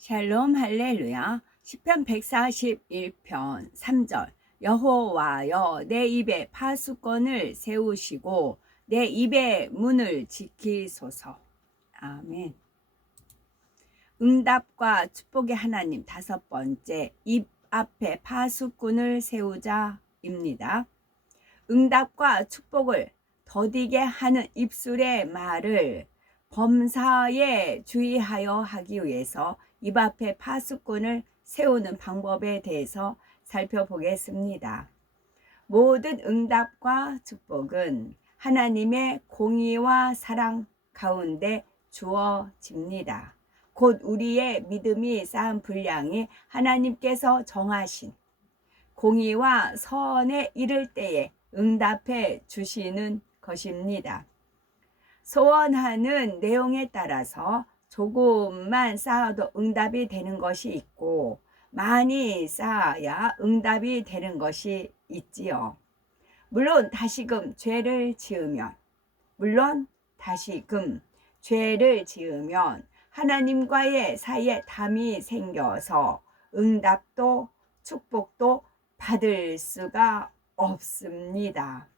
샬롬 할렐루야. 시편 141편 3절. 여호와여 내 입에 파수꾼을 세우시고 내 입의 문을 지키소서. 아멘. 응답과 축복의 하나님 다섯 번째, 입 앞에 파수꾼을 세우자입니다. 응답과 축복을 더디게 하는 입술의 말을 범사에 주의하여 하기 위해서 입 앞에 파수꾼을 세우는 방법에 대해서 살펴보겠습니다. 모든 응답과 축복은 하나님의 공의와 사랑 가운데 주어집니다. 곧 우리의 믿음이 쌓은 분량이 하나님께서 정하신 공의와 선에 이를 때에 응답해 주시는 것입니다. 소원하는 내용에 따라서 조금만 쌓아도 응답이 되는 것이 있고 많이 쌓아야 응답이 되는 것이 있지요. 물론 다시금 죄를 지으면 하나님과의 사이에 담이 생겨서 응답도 축복도 받을 수가 없습니다.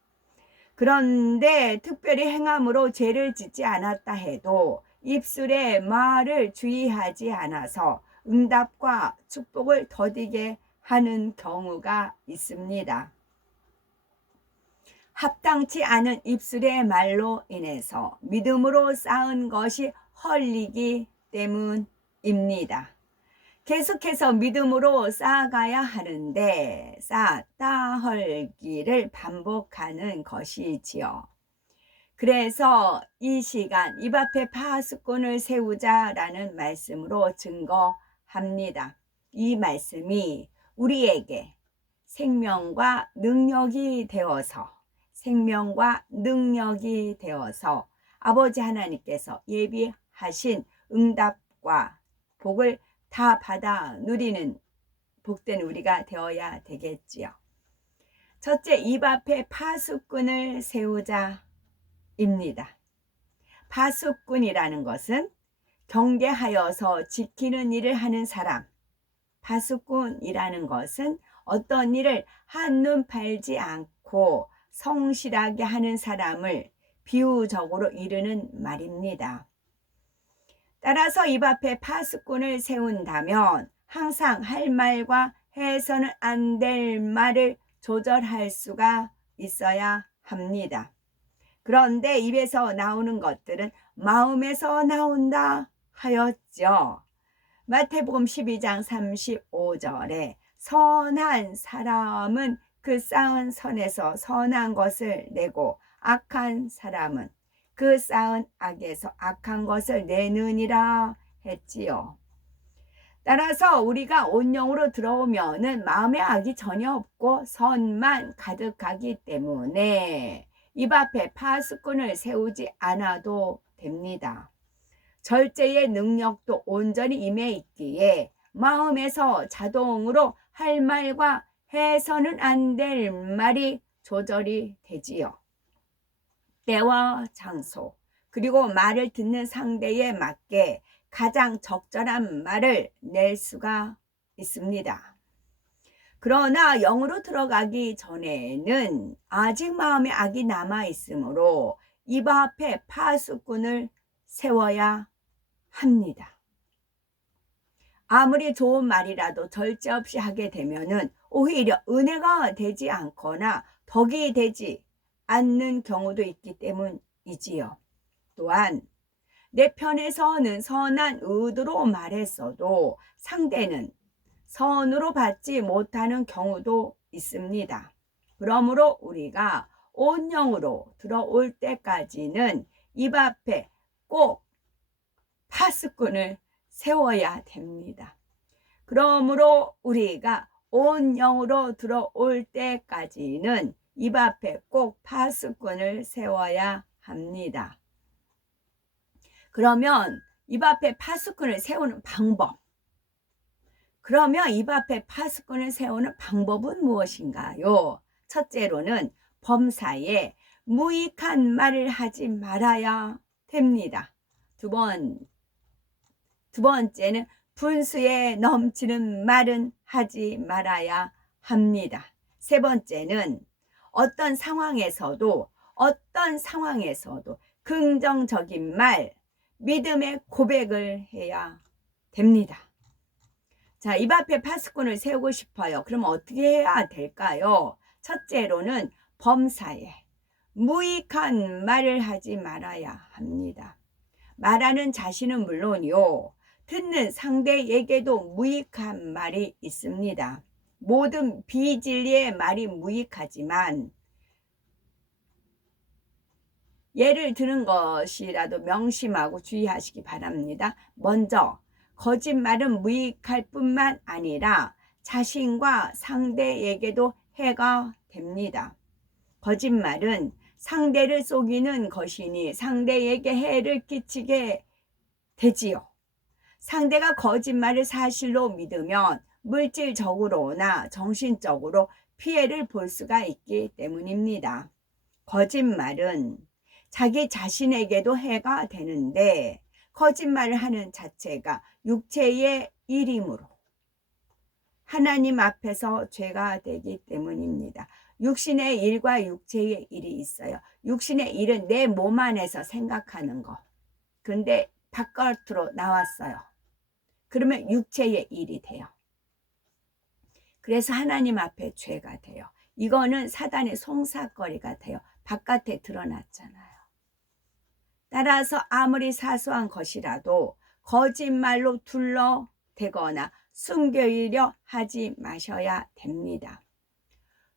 그런데 특별히 행함으로 죄를 짓지 않았다 해도 입술의 말을 주의하지 않아서 응답과 축복을 더디게 하는 경우가 있습니다. 합당치 않은 입술의 말로 인해서 믿음으로 쌓은 것이 헐리기 때문입니다. 계속해서 믿음으로 쌓아가야 하는데 쌓았다 헐기를 반복하는 것이지요. 그래서 이 시간 입 앞에 파수꾼을 세우자라는 말씀으로 증거합니다. 이 말씀이 우리에게 생명과 능력이 되어서 아버지 하나님께서 예비하신 응답과 복을 다 받아 누리는 복된 우리가 되어야 되겠지요. 첫째, 입 앞에 파수꾼을 세우자입니다. 파수꾼이라는 것은 경계하여서 지키는 일을 하는 사람. 파수꾼이라는 것은 어떤 일을 한눈 팔지 않고 성실하게 하는 사람을 비유적으로 이르는 말입니다. 따라서 입 앞에 파수꾼을 세운다면 항상 할 말과 해서는 안 될 말을 조절할 수가 있어야 합니다. 그런데 입에서 나오는 것들은 마음에서 나온다 하였죠. 마태복음 12장 35절에 선한 사람은 그 쌓은 선에서 선한 것을 내고 악한 사람은 그 쌓은 악에서 악한 것을 내느니라 했지요. 따라서 우리가 온영으로 들어오면은 마음에 악이 전혀 없고 선만 가득하기 때문에 입 앞에 파수꾼을 세우지 않아도 됩니다. 절제의 능력도 온전히 임해 있기에 마음에서 자동으로 할 말과 해서는 안 될 말이 조절이 되지요. 때와 장소, 그리고 말을 듣는 상대에 맞게 가장 적절한 말을 낼 수가 있습니다. 그러나 영으로 들어가기 전에는 아직 마음에 악이 남아 있으므로 입 앞에 파수꾼을 세워야 합니다. 아무리 좋은 말이라도 절제 없이 하게 되면은 오히려 은혜가 되지 않거나 덕이 되지 않는 경우도 있기 때문이지요. 또한 내 편에서는 선한 의도로 말했어도 상대는 선으로 받지 못하는 경우도 있습니다. 그러므로 우리가 온 영으로 들어올 때까지는 입 앞에 꼭 파수꾼을 세워야 됩니다. 그러므로 우리가 온 영으로 들어올 때까지는 입 앞에 꼭 파수꾼을 세워야 합니다. 그러면 입 앞에 파수꾼을 세우는 방법. 그러면 입 앞에 파수꾼을 세우는 방법은 무엇인가요? 첫째로는 범사에 무익한 말을 하지 말아야 됩니다. 두 번째는 분수에 넘치는 말은 하지 말아야 합니다. 세 번째는 어떤 상황에서도 긍정적인 말, 믿음의 고백을 해야 됩니다. 자, 입 앞에 파수꾼을 세우고 싶어요. 그럼 어떻게 해야 될까요? 첫째로는 범사에 무익한 말을 하지 말아야 합니다. 말하는 자신은 물론이요, 듣는 상대에게도 무익한 말이 있습니다. 모든 비진리의 말이 무익하지만 예를 드는 것이라도 명심하고 주의하시기 바랍니다. 먼저 거짓말은 무익할 뿐만 아니라 자신과 상대에게도 해가 됩니다. 거짓말은 상대를 속이는 것이니 상대에게 해를 끼치게 되지요. 상대가 거짓말을 사실로 믿으면 물질적으로나 정신적으로 피해를 볼 수가 있기 때문입니다. 거짓말은 자기 자신에게도 해가 되는데 거짓말을 하는 자체가 육체의 일이므로 하나님 앞에서 죄가 되기 때문입니다. 육신의 일과 육체의 일이 있어요. 육신의 일은 내 몸 안에서 생각하는 거. 근데 바깥으로 나왔어요. 그러면 육체의 일이 돼요. 그래서 하나님 앞에 죄가 돼요. 이거는 사단의 송사거리가 돼요. 바깥에 드러났잖아요. 따라서 아무리 사소한 것이라도 거짓말로 둘러대거나 숨기려 하지 마셔야 됩니다.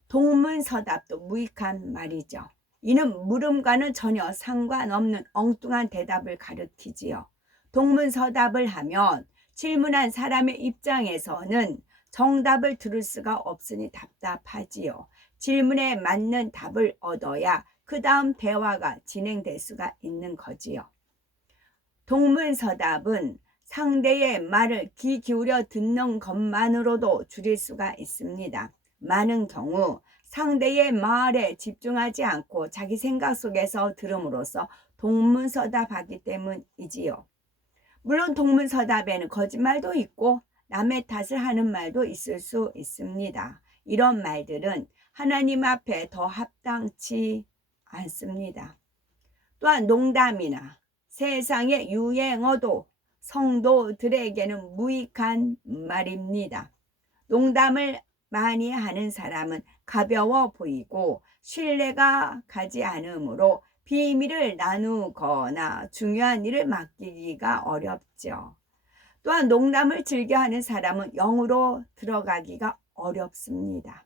동문서답도 무익한 말이죠. 이는 물음과는 전혀 상관없는 엉뚱한 대답을 가리키지요. 동문서답을 하면 질문한 사람의 입장에서는 정답을 들을 수가 없으니 답답하지요. 질문에 맞는 답을 얻어야 그 다음 대화가 진행될 수가 있는 거지요. 동문서답은 상대의 말을 귀 기울여 듣는 것만으로도 줄일 수가 있습니다. 많은 경우 상대의 말에 집중하지 않고 자기 생각 속에서 들음으로써 동문서답하기 때문이지요. 물론 동문서답에는 거짓말도 있고 남의 탓을 하는 말도 있을 수 있습니다. 이런 말들은 하나님 앞에 더 합당치 않습니다. 또한 농담이나 세상의 유행어도 성도들에게는 무익한 말입니다. 농담을 많이 하는 사람은 가벼워 보이고 신뢰가 가지 않으므로 비밀을 나누거나 중요한 일을 맡기기가 어렵죠. 또한 농담을 즐겨하는 사람은 영으로 들어가기가 어렵습니다.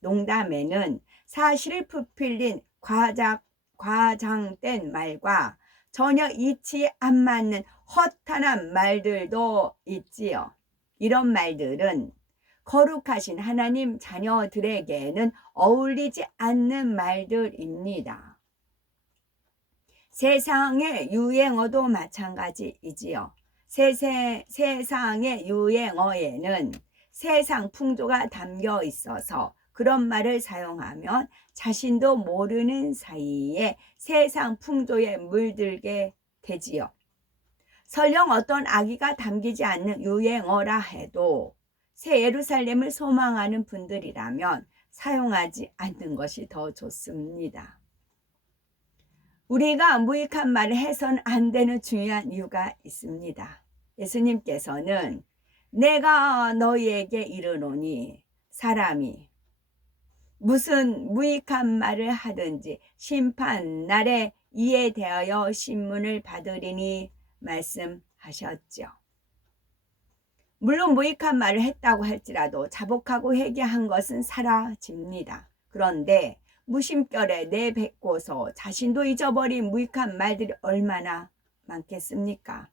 농담에는 사실을 부풀린 과장된 말과 전혀 이치 안 맞는 허탄한 말들도 있지요. 이런 말들은 거룩하신 하나님 자녀들에게는 어울리지 않는 말들입니다. 세상의 유행어도 마찬가지이지요. 세상의 유행어에는 세상 풍조가 담겨 있어서 그런 말을 사용하면 자신도 모르는 사이에 세상 풍조에 물들게 되지요. 설령 어떤 악의가 담기지 않는 유행어라 해도 새 예루살렘을 소망하는 분들이라면 사용하지 않는 것이 더 좋습니다. 우리가 무익한 말을 해서는 안 되는 중요한 이유가 있습니다. 예수님께서는 내가 너희에게 이르노니 사람이 무슨 무익한 말을 하든지 심판날에 이에 대하여 신문을 받으리니 말씀하셨죠. 물론 무익한 말을 했다고 할지라도 자복하고 회개한 것은 사라집니다. 그런데 무심결에 내뱉고서 자신도 잊어버린 무익한 말들이 얼마나 많겠습니까?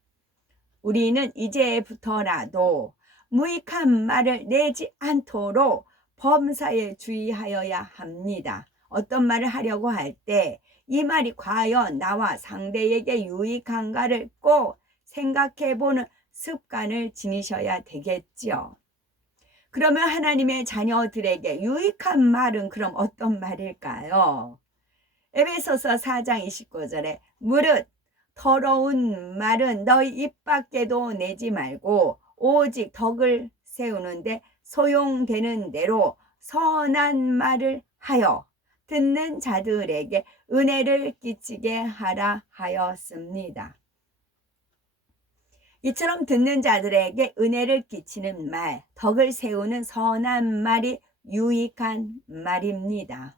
우리는 이제부터라도 무익한 말을 내지 않도록 범사에 주의하여야 합니다. 어떤 말을 하려고 할 때 이 말이 과연 나와 상대에게 유익한가를 꼭 생각해보는 습관을 지니셔야 되겠죠. 그러면 하나님의 자녀들에게 유익한 말은 그럼 어떤 말일까요? 에베소서 4장 29절에 무릇 더러운 말은 너희 입 밖에도 내지 말고 오직 덕을 세우는데 소용되는 대로 선한 말을 하여 듣는 자들에게 은혜를 끼치게 하라 하였습니다. 이처럼 듣는 자들에게 은혜를 끼치는 말, 덕을 세우는 선한 말이 유익한 말입니다.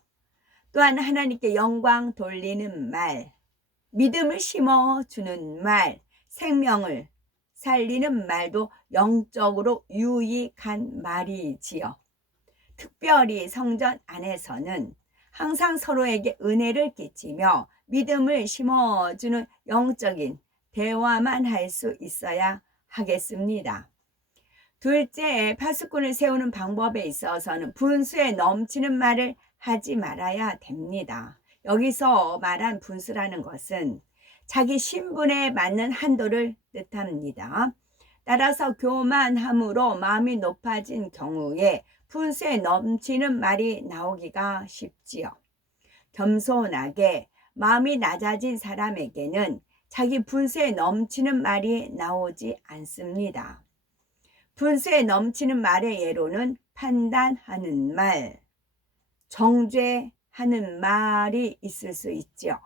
또한 하나님께 영광 돌리는 말, 믿음을 심어주는 말, 생명을 살리는 말도 영적으로 유익한 말이지요. 특별히 성전 안에서는 항상 서로에게 은혜를 끼치며 믿음을 심어주는 영적인 대화만 할 수 있어야 하겠습니다. 둘째, 파수꾼을 세우는 방법에 있어서는 분수에 넘치는 말을 하지 말아야 됩니다. 여기서 말한 분수라는 것은 자기 신분에 맞는 한도를 뜻합니다. 따라서 교만함으로 마음이 높아진 경우에 분수에 넘치는 말이 나오기가 쉽지요. 겸손하게 마음이 낮아진 사람에게는 자기 분수에 넘치는 말이 나오지 않습니다. 분수에 넘치는 말의 예로는 판단하는 말, 정죄하는 말이 있을 수 있죠.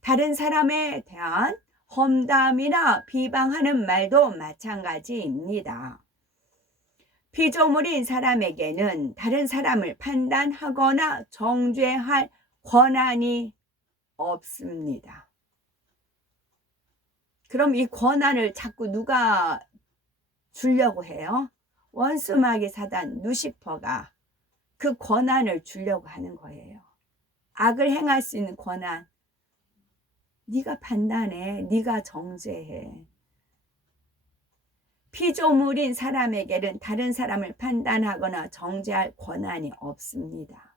다른 사람에 대한 험담이나 비방하는 말도 마찬가지입니다. 피조물인 사람에게는 다른 사람을 판단하거나 정죄할 권한이 없습니다. 그럼 이 권한을 자꾸 누가 주려고 해요? 원수마귀 사단 루시퍼가 그 권한을 주려고 하는 거예요. 악을 행할 수 있는 권한. 네가 판단해. 네가 정죄해. 피조물인 사람에게는 다른 사람을 판단하거나 정죄할 권한이 없습니다.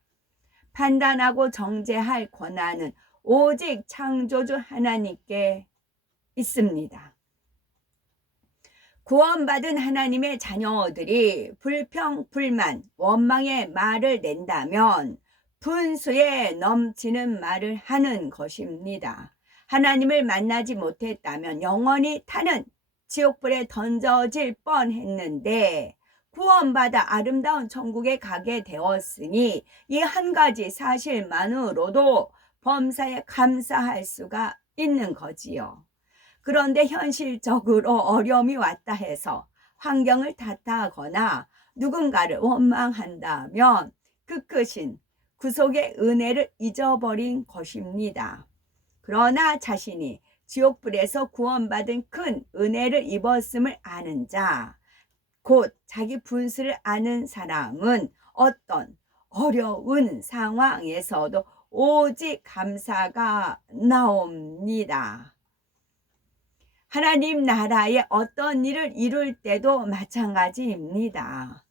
판단하고 정죄할 권한은 오직 창조주 하나님께 있습니다. 구원받은 하나님의 자녀들이 불평, 불만, 원망의 말을 낸다면 분수에 넘치는 말을 하는 것입니다. 하나님을 만나지 못했다면 영원히 타는 지옥불에 던져질 뻔했는데 구원받아 아름다운 천국에 가게 되었으니 이 한 가지 사실만으로도 범사에 감사할 수가 있는 거지요. 그런데 현실적으로 어려움이 왔다 해서 환경을 탓하거나 누군가를 원망한다면 그 끝인 구속의 은혜를 잊어버린 것입니다. 그러나 자신이 지옥불에서 구원받은 큰 은혜를 입었음을 아는 자, 곧 자기 분수를 아는 사람은 어떤 어려운 상황에서도 오직 감사가 나옵니다. 하나님 나라의 어떤 일을 이룰 때도 마찬가지입니다.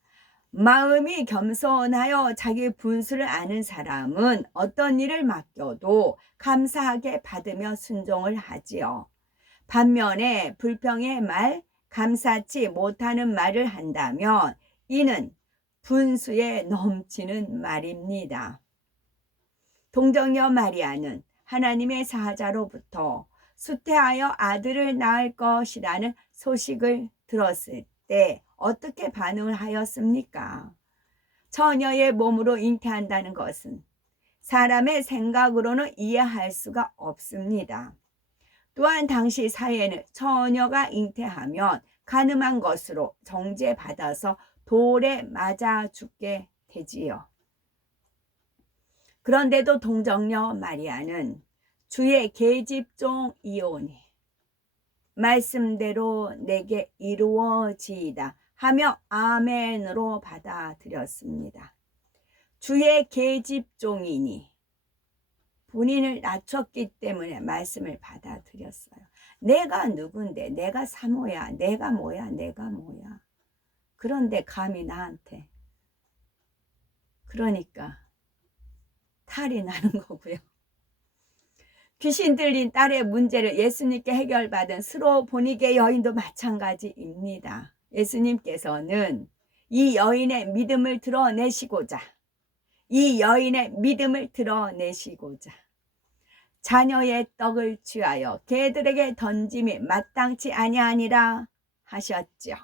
마음이 겸손하여 자기 분수를 아는 사람은 어떤 일을 맡겨도 감사하게 받으며 순종을 하지요. 반면에 불평의 말, 감사치 못하는 말을 한다면 이는 분수에 넘치는 말입니다. 동정녀 마리아는 하나님의 사자로부터 수태하여 아들을 낳을 것이라는 소식을 들었을 때 어떻게 반응을 하였습니까? 처녀의 몸으로 잉태한다는 것은 사람의 생각으로는 이해할 수가 없습니다. 또한 당시 사회는 처녀가 잉태하면 간음한 것으로 정죄받아서 돌에 맞아 죽게 되지요. 그런데도 동정녀 마리아는 주의 계집종이오니 말씀대로 내게 이루어지이다 하며 아멘으로 받아들였습니다. 주의 계집종이니 본인을 낮췄기 때문에 말씀을 받아들였어요. 내가 누군데, 내가 사모야, 내가 뭐야. 그런데 감히 나한테. 그러니까 탈이 나는 거고요. 귀신 들린 딸의 문제를 예수님께 해결받은 스로보니게 여인도 마찬가지입니다. 예수님께서는 이 여인의 믿음을 드러내시고자 자녀의 떡을 취하여 개들에게 던짐이 마땅치 아니하니라 하셨죠.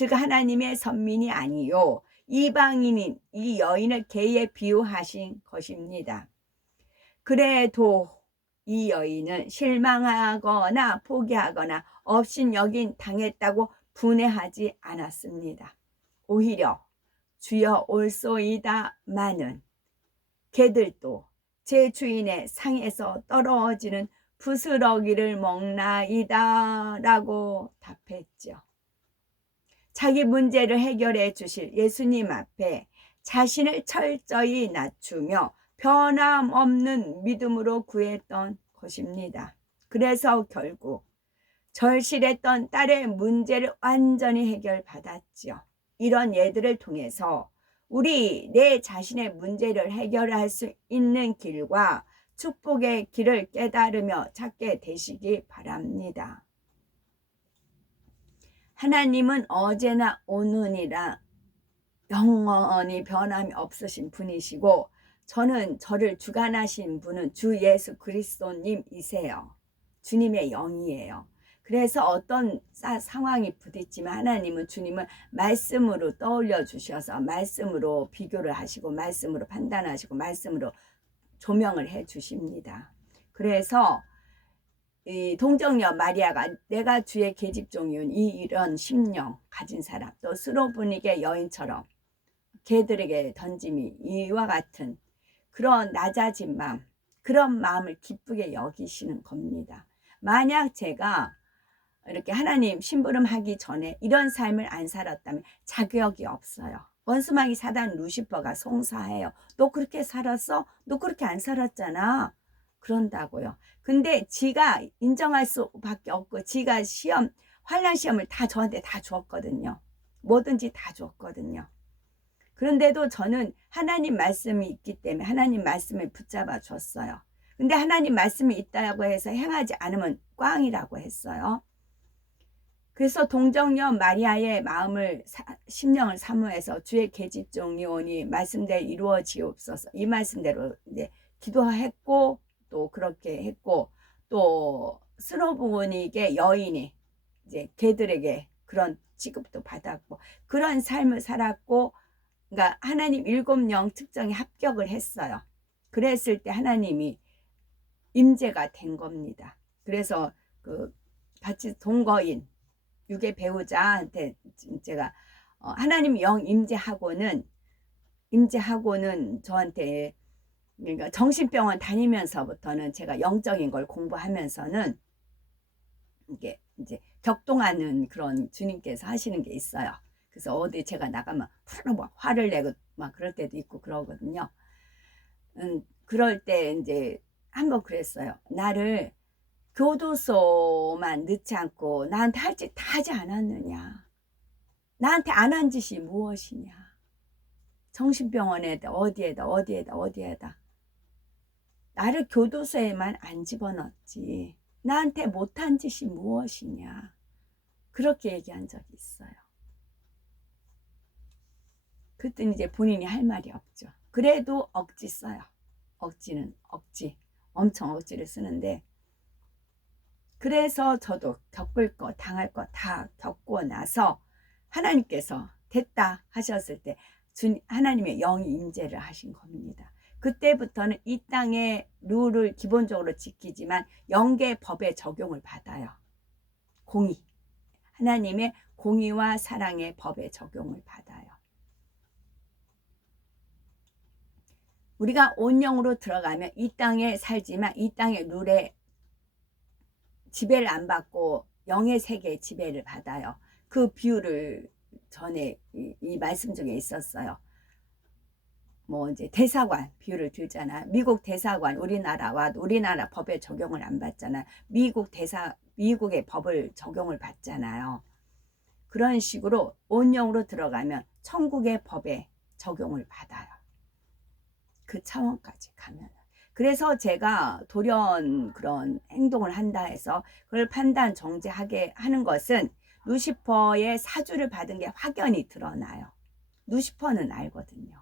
즉 하나님의 선민이 아니요 이방인인 이 여인을 개에 비유하신 것입니다. 그래도 이 여인은 실망하거나 포기하거나 업신여긴 당했다고 분해하지 않았습니다. 오히려 주여 올소이다마는 개들도 제 주인의 상에서 떨어지는 부스러기를 먹나이다 라고 답했죠. 자기 문제를 해결해 주실 예수님 앞에 자신을 철저히 낮추며 변함없는 믿음으로 구했던 것입니다. 그래서 결국 절실했던 딸의 문제를 완전히 해결받았죠. 이런 예들을 통해서 우리 내 자신의 문제를 해결할 수 있는 길과 축복의 길을 깨달으며 찾게 되시기 바랍니다. 하나님은 어제나 오늘이라 영원히 변함이 없으신 분이시고 저는 저를 주관하신 분은 주 예수 그리스도님이세요. 주님의 영이에요. 그래서 어떤 상황이 부딪히면 하나님은 주님을 말씀으로 떠올려 주셔서 말씀으로 비교를 하시고 말씀으로 판단하시고 말씀으로 조명을 해 주십니다. 그래서 이 동정녀 마리아가 내가 주의 계집종이온 이런 심령 가진 사람, 또 스로브니게 여인처럼 개들에게 던짐이 이와 같은 그런 낮아진 마음, 그런 마음을 기쁘게 여기시는 겁니다. 만약 제가 이렇게 하나님 심부름하기 전에 이런 삶을 안 살았다면 자격이 없어요. 원수마귀 사단 루시퍼가 송사해요. 너 그렇게 살았어? 너 그렇게 안 살았잖아. 그런다고요. 근데 지가 인정할 수밖에 없고 지가 환난 시험을 다 저한테 다 주었거든요. 뭐든지 다 주었거든요. 그런데도 저는 하나님 말씀이 있기 때문에 하나님 말씀에 붙잡아 줬어요. 근데 하나님 말씀이 있다고 해서 행하지 않으면 꽝이라고 했어요. 그래서 동정녀 마리아의 마음을 심령을 사모해서 주의 계집종이오니 말씀대로 이루어지옵소서 이 말씀대로 이제 기도했고 또 그렇게 했고 또 스로보니게 여인이 이제 개들에게 그런 취급도 받았고 그런 삶을 살았고 그러니까 하나님 7명 특정에 합격을 했어요. 그랬을 때 하나님이 임재가 된 겁니다. 그래서 그 같이 동거인 육의 배우자한테 제가 하나님 영 임재하고는 저한테 그러니까 정신병원 다니면서부터는 제가 영적인 걸 공부하면서는 이게 이제 격동하는 그런 주님께서 하시는 게 있어요. 그래서 어디 제가 나가면 막 화를 내고 막 그럴 때도 있고 그러거든요. 그럴 때 이제 한번 그랬어요. 나를 교도소만 넣지 않고 나한테 할 짓 다 하지 않았느냐. 나한테 안 한 짓이 무엇이냐. 정신병원에다 어디에다 나를 교도소에만 안 집어넣었지. 나한테 못한 짓이 무엇이냐. 그렇게 얘기한 적이 있어요. 그랬더니 이제 본인이 할 말이 없죠. 그래도 억지 써요. 억지는 억지. 엄청 억지를 쓰는데 그래서 저도 겪을 거 당할 거 다 겪고 나서 하나님께서 됐다 하셨을 때 하나님의 영이 임재를 하신 겁니다. 그때부터는 이 땅의 룰을 기본적으로 지키지만 영계 법의 적용을 받아요. 공의. 하나님의 공의와 사랑의 법의 적용을 받아요. 우리가 온영으로 들어가면 이 땅에 살지만 이 땅의 룰에 지배를 안 받고 영의 세계의 지배를 받아요. 그 비유를 전에 이 말씀 중에 있었어요. 뭐 이제 대사관 비유를 들잖아. 미국 대사관 우리나라와 우리나라 법에 적용을 안 받잖아. 미국의 법을 적용을 받잖아요. 그런 식으로 온영으로 들어가면 천국의 법에 적용을 받아요. 그 차원까지 가면. 그래서 제가 돌연 그런 행동을 한다 해서 그걸 판단 정죄하게 하는 것은 루시퍼의 사주를 받은 게 확연히 드러나요. 루시퍼는 알거든요.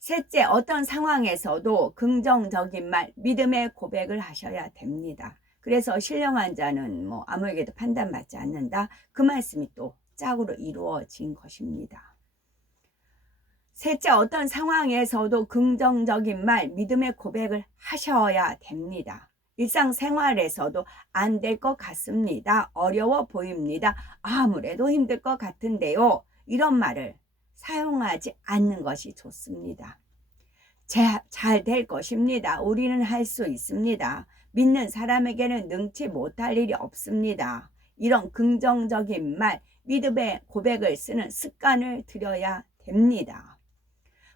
셋째, 어떤 상황에서도 긍정적인 말, 믿음의 고백을 하셔야 됩니다. 그래서 신령한 자는 뭐 아무에게도 판단받지 않는다. 그 말씀이 또 짝으로 이루어진 것입니다. 셋째, 어떤 상황에서도 긍정적인 말, 믿음의 고백을 하셔야 됩니다. 일상생활에서도 안 될 것 같습니다. 어려워 보입니다. 아무래도 힘들 것 같은데요. 이런 말을 사용하지 않는 것이 좋습니다. 잘 될 것입니다. 우리는 할 수 있습니다. 믿는 사람에게는 능치 못할 일이 없습니다. 이런 긍정적인 말, 믿음의 고백을 쓰는 습관을 들여야 됩니다.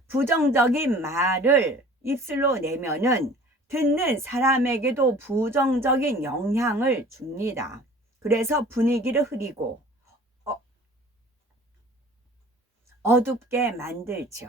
부정적인 말을 입술로 내면은 듣는 사람에게도 부정적인 영향을 줍니다. 그래서 분위기를 흐리고 어둡게 만들죠.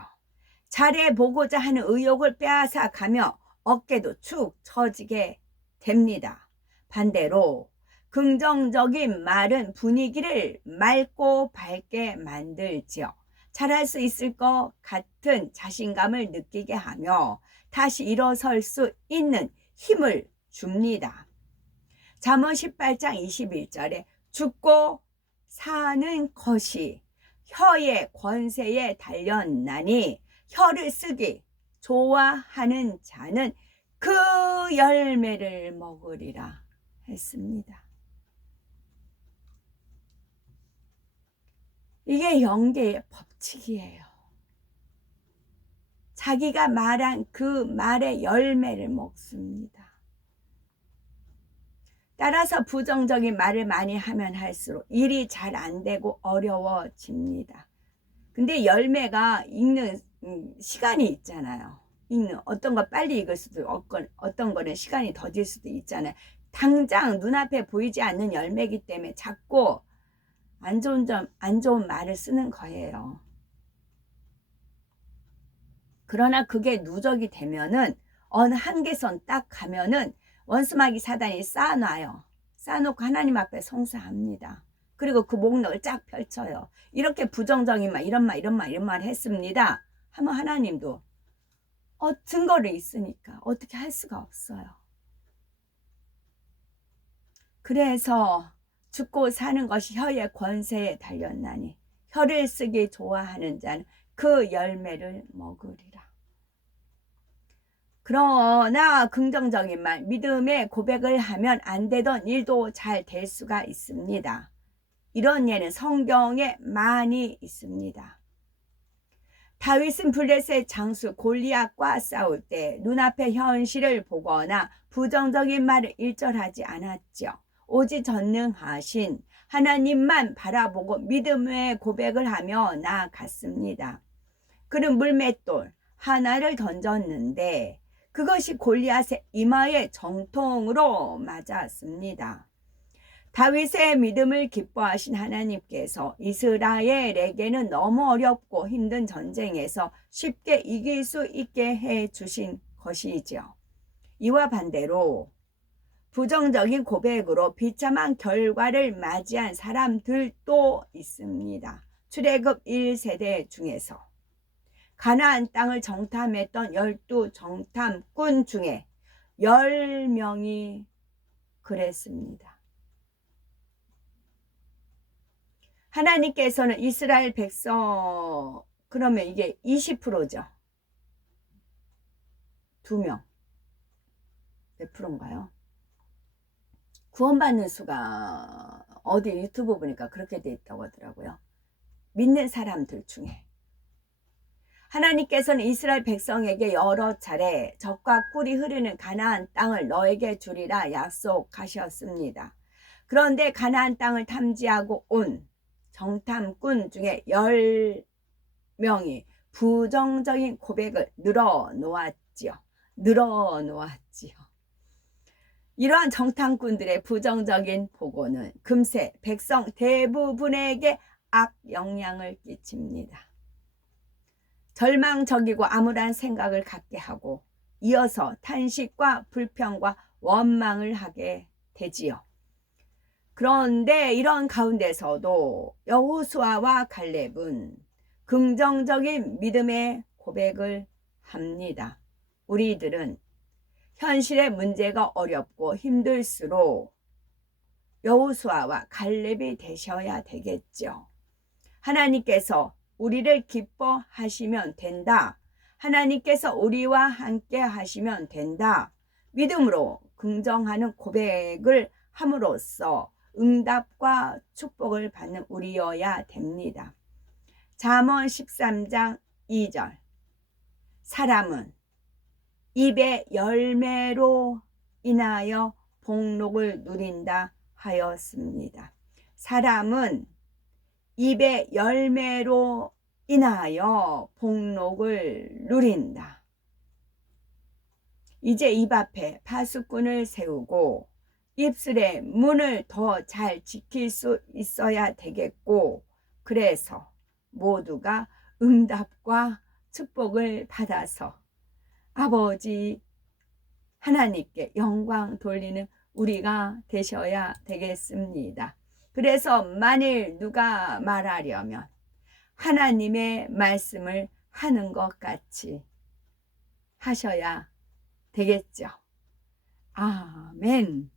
잘해보고자 하는 의욕을 빼앗아 가며 어깨도 축 처지게 됩니다. 반대로 긍정적인 말은 분위기를 맑고 밝게 만들지요. 잘할 수 있을 것 같은 자신감을 느끼게 하며 다시 일어설 수 있는 힘을 줍니다. 잠언 18장 21절에 죽고 사는 것이 혀의 권세에 달렸나니 혀를 쓰기 좋아하는 자는 그 열매를 먹으리라 했습니다. 이게 영계의 법칙이에요. 자기가 말한 그 말의 열매를 먹습니다. 따라서 부정적인 말을 많이 하면 할수록 일이 잘 안 되고 어려워집니다. 근데 열매가 익는 시간이 있잖아요. 어떤 거 빨리 익을 수도 있고 어떤 거는 시간이 더딜 수도 있잖아요. 당장 눈앞에 보이지 않는 열매이기 때문에 자꾸 안 좋은 말을 쓰는 거예요. 그러나 그게 누적이 되면은 어느 한계선 딱 가면은 원수마귀 사단이 쌓아놔요. 쌓아놓고 하나님 앞에 송사합니다. 그리고 그 목록을 쫙 펼쳐요. 이렇게 부정적인 말, 이런 말 했습니다. 하면 하나님도 증거를 있으니까 어떻게 할 수가 없어요. 그래서 죽고 사는 것이 혀의 권세에 달렸나니 혀를 쓰기 좋아하는 자는 그 열매를 먹으리라. 그러나 긍정적인 말, 믿음의 고백을 하면 안 되던 일도 잘 될 수가 있습니다. 이런 예는 성경에 많이 있습니다. 다윗은 블레셋 장수 골리앗과 싸울 때 눈앞의 현실을 보거나 부정적인 말을 일절하지 않았죠. 오직 전능하신 하나님만 바라보고 믿음의 고백을 하며 나아갔습니다. 그는 물맷돌 하나를 던졌는데 그것이 골리앗의 이마에 정통으로 맞았습니다. 다윗의 믿음을 기뻐하신 하나님께서 이스라엘에게는 너무 어렵고 힘든 전쟁에서 쉽게 이길 수 있게 해 주신 것이죠. 이와 반대로 부정적인 고백으로 비참한 결과를 맞이한 사람들도 있습니다. 출애굽 1세대 중에서 가나안 땅을 정탐했던 12 정탐꾼 중에 10명이 그랬습니다. 하나님께서는 이스라엘 백성, 그러면 이게 20%죠. 2명. 몇 프로인가요? 구원받는 수가 어디 유튜브 보니까 그렇게 돼 있다고 하더라고요. 믿는 사람들 중에. 하나님께서는 이스라엘 백성에게 여러 차례 젖과 꿀이 흐르는 가나안 땅을 너에게 주리라 약속하셨습니다. 그런데 가나안 땅을 탐지하고 온 정탐꾼 중에 10명이 부정적인 고백을 늘어놓았지요. 이러한 정탐꾼들의 부정적인 보고는 금세 백성 대부분에게 악영향을 끼칩니다. 절망적이고 암울한 생각을 갖게 하고 이어서 탄식과 불평과 원망을 하게 되지요. 그런데 이런 가운데서도 여호수아와 갈렙은 긍정적인 믿음의 고백을 합니다. 우리들은 현실의 문제가 어렵고 힘들수록 여호수아와 갈렙이 되셔야 되겠죠. 하나님께서 우리를 기뻐하시면 된다. 하나님께서 우리와 함께 하시면 된다. 믿음으로 긍정하는 고백을 함으로써 응답과 축복을 받는 우리여야 됩니다. 잠언 13장 2절. 사람은 입의 열매로 인하여 복록을 누린다 하였습니다. 사람은 입의 열매로 인하여 복록을 누린다. 이제 입 앞에 파수꾼을 세우고 입술의 문을 더 잘 지킬 수 있어야 되겠고, 그래서 모두가 응답과 축복을 받아서 아버지 하나님께 영광 돌리는 우리가 되셔야 되겠습니다. 그래서 만일 누가 말하려면 하나님의 말씀을 하는 것 같이 하셔야 되겠죠. 아멘.